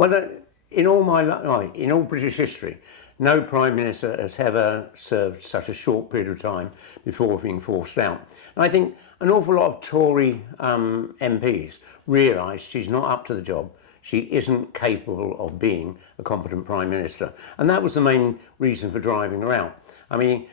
Well, in all in all British history, no Prime Minister has ever served such a short period of time before being forced out. And I think an awful lot of Tory MPs realise she's not up to the job. She isn't capable of being a competent Prime Minister. And that was the main reason for driving her out. I mean,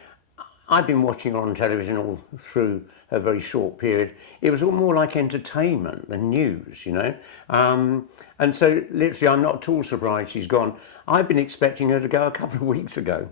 I've been watching her on television all through a very short period. It was all more like entertainment than news, you know. And so literally I'm not at all surprised she's gone. I've been expecting her to go a couple of weeks ago.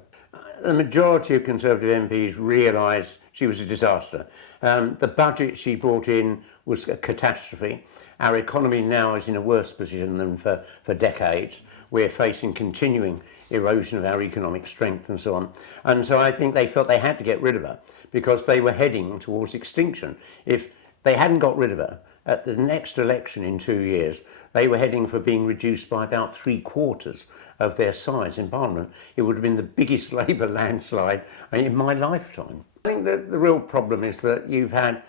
The majority of Conservative MPs realised she was a disaster. The budget she brought in was a catastrophe. Our economy now is in a worse position than for decades. We're facing continuing erosion of our economic strength and so on. And so I think they felt they had to get rid of her because they were heading towards extinction. If they hadn't got rid of her, at the next election in 2 years, they were heading for being reduced by about 3/4 of their size in Parliament. It would have been the biggest Labour landslide in my lifetime. I think that the real problem is that you've had,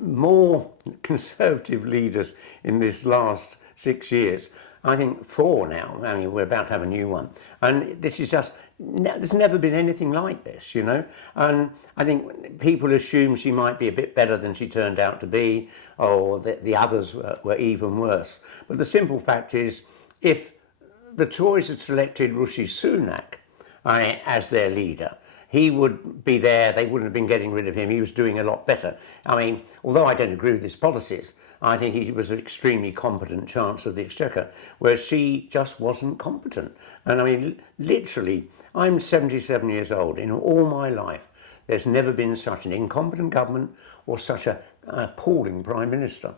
more Conservative leaders in this last 6 years. I think 4 now. We're about to have a new one. And this is just, there's never been anything like this, you know. And I think people assume she might be a bit better than she turned out to be, or that the others were even worse. But the simple fact is, if the Tories had selected Rishi Sunak as their leader, he would be there, they wouldn't have been getting rid of him, he was doing a lot better. Although I don't agree with his policies, I think he was an extremely competent Chancellor of the Exchequer, whereas she just wasn't competent. And literally, I'm 77 years old. In all my life, there's never been such an incompetent government or such an appalling Prime Minister.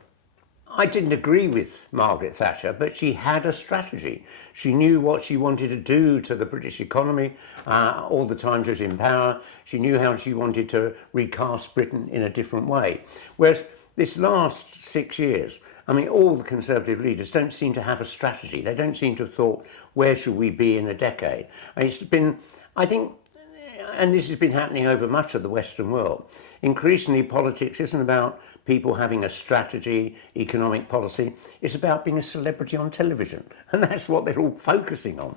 I didn't agree with Margaret Thatcher, but she had a strategy. She knew what she wanted to do to the British economy all the time she was in power. She knew how she wanted to recast Britain in a different way. Whereas this last 6 years, all the Conservative leaders don't seem to have a strategy. They don't seem to have thought, where should we be in a decade? And it's been, I think, and this has been happening over much of the Western world, increasingly politics isn't about people having a strategy, economic policy. It's about being a celebrity on television. And that's what they're all focusing on.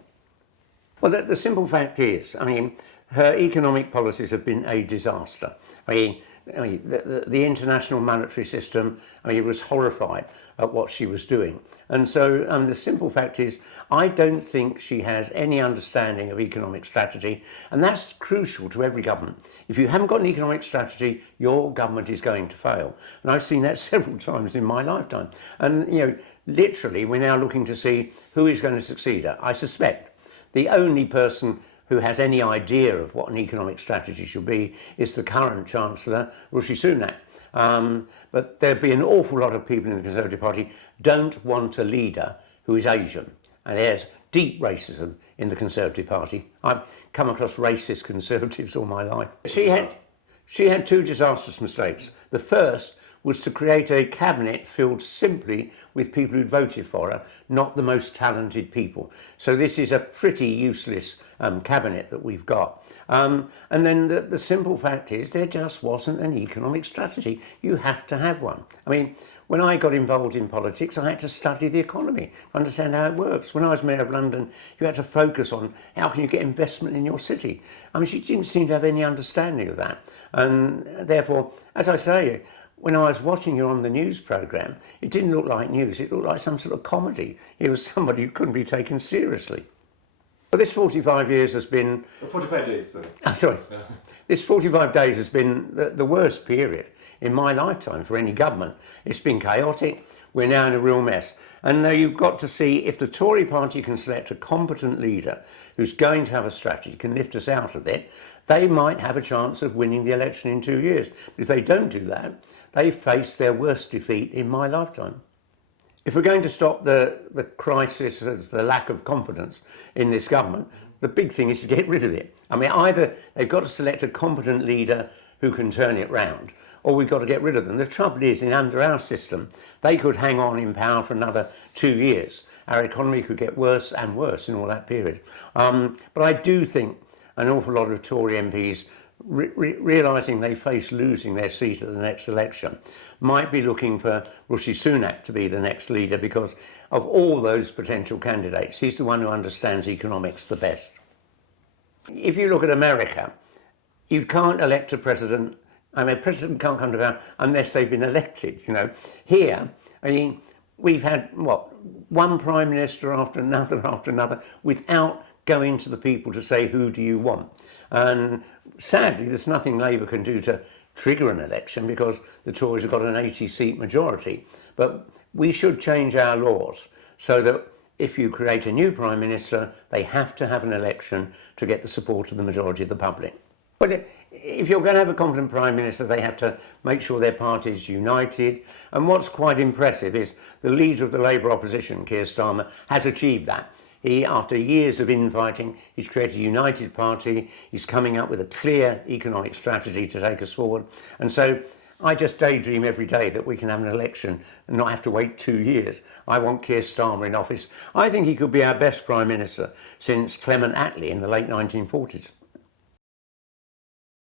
Well, the simple fact is, her economic policies have been a disaster. The international monetary system, was horrified at what she was doing. And so the simple fact is, I don't think she has any understanding of economic strategy, and that's crucial to every government. If you haven't got an economic strategy, your government is going to fail. And I've seen that several times in my lifetime. And, literally, we're now looking to see who is going to succeed her. I suspect the only person who has any idea of what an economic strategy should be is the current Chancellor, Rishi Sunak. But there'd be an awful lot of people in the Conservative Party don't want a leader who is Asian. And there's deep racism in the Conservative Party. I've come across racist Conservatives all my life. She had 2 disastrous mistakes. The first was to create a cabinet filled simply with people who'd voted for her, not the most talented people. So this is a pretty useless cabinet that we've got. And then the simple fact is there just wasn't an economic strategy. You have to have one. When I got involved in politics, I had to study the economy, understand how it works. When I was Mayor of London, you had to focus on how can you get investment in your city. She didn't seem to have any understanding of that. And therefore, as I say, when I was watching you on the news programme, it didn't look like news, it looked like some sort of comedy. It was somebody who couldn't be taken seriously. But this 45 years has been... 45 days, sorry. Oh, sorry. Yeah. This 45 days has been the worst period in my lifetime for any government. It's been chaotic. We're now in a real mess. And now you've got to see if the Tory party can select a competent leader who's going to have a strategy, can lift us out of it, they might have a chance of winning the election in 2 years. But if they don't do that, they face their worst defeat in my lifetime. If we're going to stop the crisis of the lack of confidence in this government, the big thing is to get rid of it. Either they've got to select a competent leader who can turn it round, or we've got to get rid of them. The trouble is, under our system, they could hang on in power for another 2 years. Our economy could get worse and worse in all that period. But I do think an awful lot of Tory MPs realising they face losing their seat at the next election, might be looking for Rishi Sunak to be the next leader because of all those potential candidates. He's the one who understands economics the best. If you look at America, you can't elect a president. I mean, a president can't come to power unless they've been elected, you know. Here, I mean, we've had, one prime minister after another, without going to the people to say, who do you want? And sadly, there's nothing Labour can do to trigger an election because the Tories have got an 80-seat majority. But we should change our laws so that if you create a new prime minister, they have to have an election to get the support of the majority of the public. But if you're going to have a competent prime minister, they have to make sure their party is united. And what's quite impressive is the leader of the Labour opposition, Keir Starmer, has achieved that. He, after years of infighting, he's created a united party. He's coming up with a clear economic strategy to take us forward. And so I just daydream every day that we can have an election and not have to wait 2 years. I want Keir Starmer in office. I think he could be our best prime minister since Clement Attlee in the late 1940s.